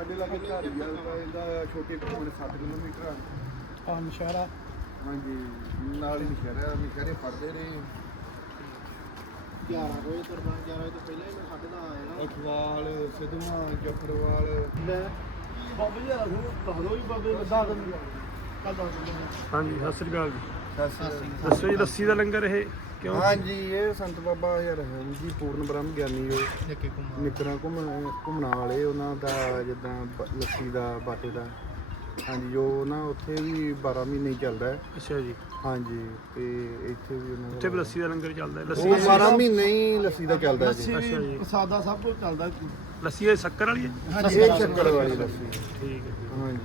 ਸਾਡੇ ਲਾਗੇ ਝਾੜੀਆ ਦਾ ਇਹਦਾ ਛੋਟੇ ਕੋਲ 7 ਕਿਲੋਮੀਟਰ ਆ। ਆ ਨਸ਼ਹਿਰਾ। ਹਾਂਜੀ ਨਾਲ ਹੀ ਨਿਸ਼ਰਾ ਨਿਸ਼ਰੇ ਫੜਦੇ ਰਹੇ 11 ਵਜੇ ਤੋਂ 11 ਵਜੇ ਤੋਂ ਪਹਿਲਾਂ ਹੀ ਮੈਂ ਸਾਡੇ ਦਾ ਆਇਆ। ਅਖਵਾਲ ਸਿੱਧਵਾਂ ਜਫਰਵਾਲ। ਲੈ। ਬਾਬੇ ਜੀ ਦੱਸ ਦੋ ਵੀ ਬਾਬੇ ਦੱਸ ਦਿੰਦੇ ਕੱਲ ਦੱਸ ਦਿੰਦੇ ਹਾਂਜੀ ਸਤਿ ਸ੍ਰੀ ਅਕਾਲ ਜੀ। ਦੱਸੋ ਜੀ ਲੱਸੀ ਦਾ ਲੰਗਰ ਇਹ ਕਿਉਂ? ਹਾਂਜੀ ਇਹ ਸੰਤ ਬਾਬਾ ਯਾਰ ਹੈ ਜੀ ਪੂਰਨ ਬ੍ਰਹਮ ਗਿਆਨੀ ਉਹ ਨਿਕਰਾਂ ਘੁੰਮਣ ਘੁੰਮਣ ਵਾਲੇ ਉਹਨਾਂ ਦਾ ਜਿੱਦਾਂ ਲੱਸੀ ਦਾ ਬਾਟੇ ਦਾ। ਹਾਂਜੀ ਜੋ ਨਾ ਉੱਥੇ ਵੀ 12 ਮਹੀਨੇ ਹੀ ਚੱਲਦਾ ਹੈ। ਅੱਛਾ ਜੀ। ਹਾਂਜੀ ਤੇ ਇੱਥੇ ਵੀ ਉਹਨਾਂ ਉੱਥੇ ਵੀ ਦਾ ਲੱਸੀ ਦਾ ਲੰਗਰ ਚੱਲਦਾ ਹੈ। ਲੱਸੀ ਉਹ 12 ਮਹੀਨੇ ਹੀ ਲੱਸੀ ਦਾ ਚੱਲਦਾ ਜੀ। ਅੱਛਾ ਜੀ। ਸਾਦਾ ਸਭ ਕੁਝ ਚੱਲਦਾ ਲੱਸੀ ਇਹ ਸ਼ੱਕਰ ਵਾਲੀ ਹੈ? ਇਹ ਸ਼ੱਕਰ ਵਾਲੀ ਲੱਸੀ ਠੀਕ ਹੈ ਜੀ, ਹਾਂਜੀ।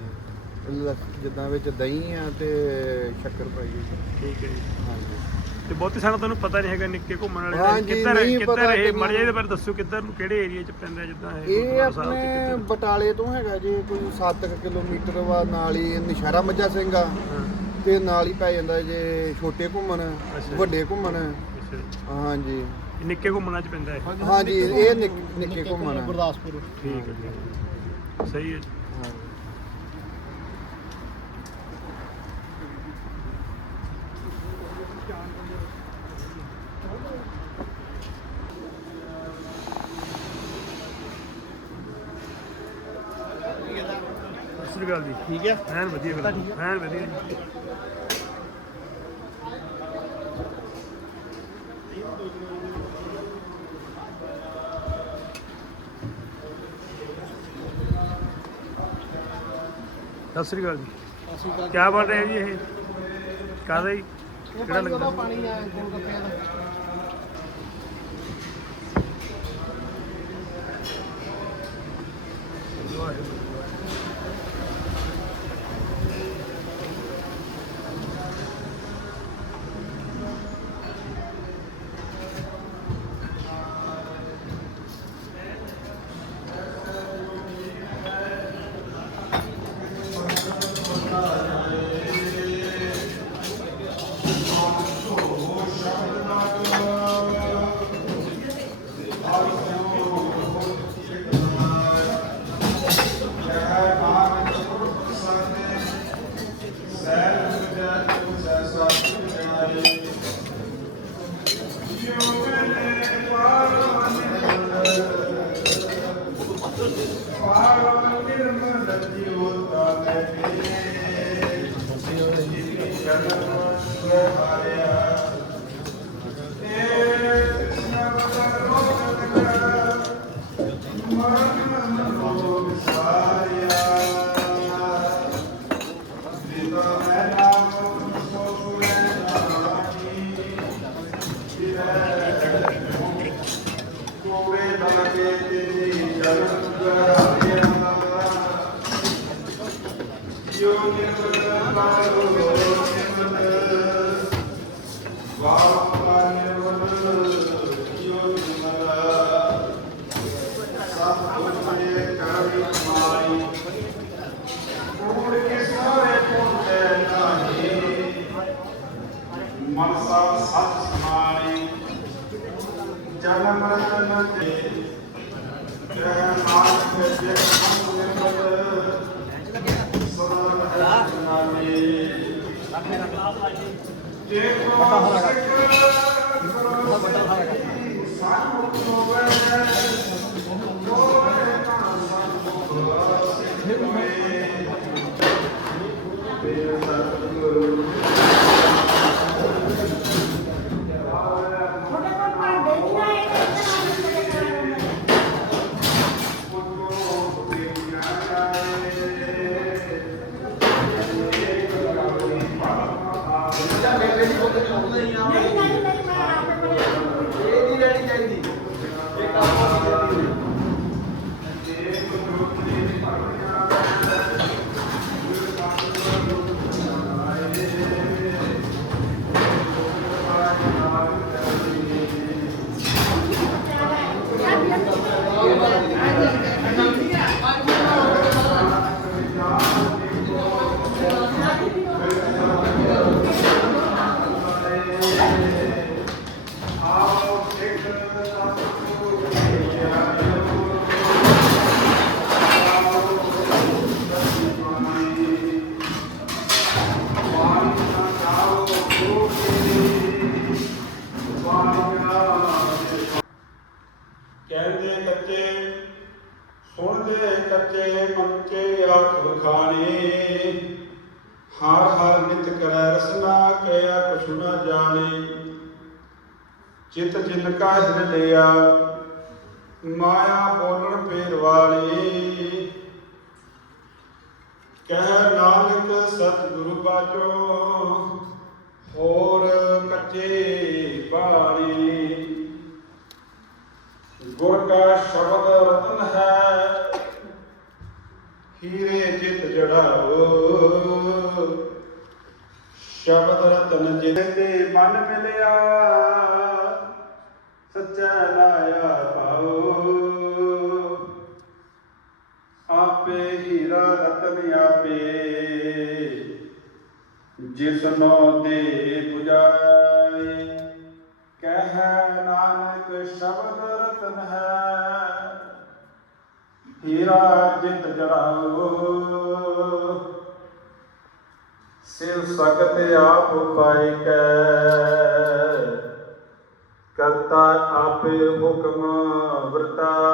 ਲੱਸ- ਜਿੱਦਾਂ ਵਿੱਚ ਦਹੀਂ ਆ ਤੇ ਸ਼ੱਕਰ ਪਾਈ ਹੋਈ ਹੈ। ਠੀਕ ਹੈ ਜੀ ਹਾਂਜੀ ਤੇ ਬਹੁਤੀ ਸਾਰਾ ਤੁਹਾਨੂੰ ਪਤਾ ਨਹੀਂ ਹੈਗਾ ਨਿੱਕੇ ਘੁੰਮਣ ਵਾਲੇ ਦਾ। ਹਾਂਜੀ, ਕਿੱਧਰ ਨਹੀਂ ਕਿੱਧਰ ਇਹ ਕਿੰਨਾ- ਮੜ ਜਾਏ ਬਾਰੇ ਦੱਸੋ ਕਿੱਧਰ ਨੂੰ ਕਿਹੜੇ ਏਰੀਆ ਚ ਪੈਂਦਾ ਜਿੱਦਾਂ ਇਹ ਇਹ ਗੁਰਦੁਆਰਾ ਸਾਹਿਬ ਤੇ ਆਪਣੇ ਕਿੱਧਰ ਬਟਾਲੇ ਤੋਂ ਹੈਗਾ ਜੀ ਕੋਈ 7 ਕਿਲੋਮੀਟਰ ਵਾ ਨਾਲ ਹੀ ਨਿਸ਼ਾਰਾ ਮੱਜਾ ਸਿੰਘ ਆ ਹਾਂ ਤੇ ਨਾਲ ਹੀ ਪੈ ਜਾਂਦਾ ਜੇ ਛੋਟੇ ਘੁੰਮਣ ਅੱਛਾ। ਵੱਡੇ ਘੁੰਮਣ ਅੱਛਾ ਜੀ। ਹਾਂਜੀ ਇਹ ਨਿੱਕੇ ਘੁੰਮਣਾ ਚ ਪੈਂਦਾ ਹੈ ਹਾਂਜੀ ਇਹ ਨਿੱਕ- ਨਿੱਕੇ ਘੁੰਮਣ ਆ। ਗੁਰਦਾਸਪੁਰ ਠੀਕ ਹੈ ਜੀ ਸਹੀ ਹੈ ਜੀ। ਸ੍ਰੀ ਅਕਾਲ ਜੀ। ਠੀਕ ਹੈ? ਐਨ ਵਧੀਆ ਵੀਰ ਐਨ ਵਧੀਆ। ਜੀ। ਸਤਿ ਸ੍ਰੀ ਅਕਾਲ ਜੀ। ਅਸੀਂ ਤਾਂ ਕੀ ਬਣ ਰਿਹਾ ਜੀ ਇਹ? ਕਾਹਦਾ ਜੀ? ਇਹ ਕਿਹੜਾ ਪਾਣੀ ਉਹਦਾ ਲੰਗਰ ਪਾਣੀ ਆ ਗੋਲ ਗੱਪਿਆਂ ਦਾ। ਮਨਸਾ ਵੱਡਾ ਹਾਰਾ ਕਰ ਵੱਡਾ ਹਾਰਾ ਕਰ ਕਹਿੰਦੇ ਕੱਚੇ, ਸੁਣਦੇ ਕੱਚੇ ਮੰਚੇ ਆਖ ਖਾਣੇ ਹਾਰ ਹਾਰ ਨਿਤ ਕਰੈ ਰਸਨਾ ਕਹਿਆ ਕੁਛ ਨਾ ਜਾਣੇ। ਚਿਤ ਜਿਨ ਕਾ ਹਿਰ ਲਿਆ, ਮਾਇਆ ਬੋਲਣ ਫੇਰ ਵਾਲੀ। ਕਹਿ ਨਾਨਕ ਸਤਿਗੁਰੂ ਪਾਚੋ ਹੋਰ ਕੱਚੇ ਬਾਣੀ। ਗੁਰ ਕਾ ਸ਼ਬਦ ਰਤਨ ਹੈ, ਹੀਰੇ ਚਿਤ ਜੜਾਓ। ਸ਼ਬਦ ਰਤਨ ਜਿਤੇ ਮਨ ਮਿਲਿਆ, ਸੱਚਾ ਲਾਇਆ ਪਾਓ। ਆਪੇ ਹੀਰਾ ਰਤਨ ਆਪੇ ਜਿਸਨੋ ਦੇ ਰਤਨ ਹੈ। ਹੀਰਾ ਜਿਤ ਜੜਾਓ ਸਿਰ ਸਗਤ ਆਪ ਪਾਈ ਕੈ। ਕਰਤਾ ਆਪੇ ਹੁਕਮ ਵਰਤਾ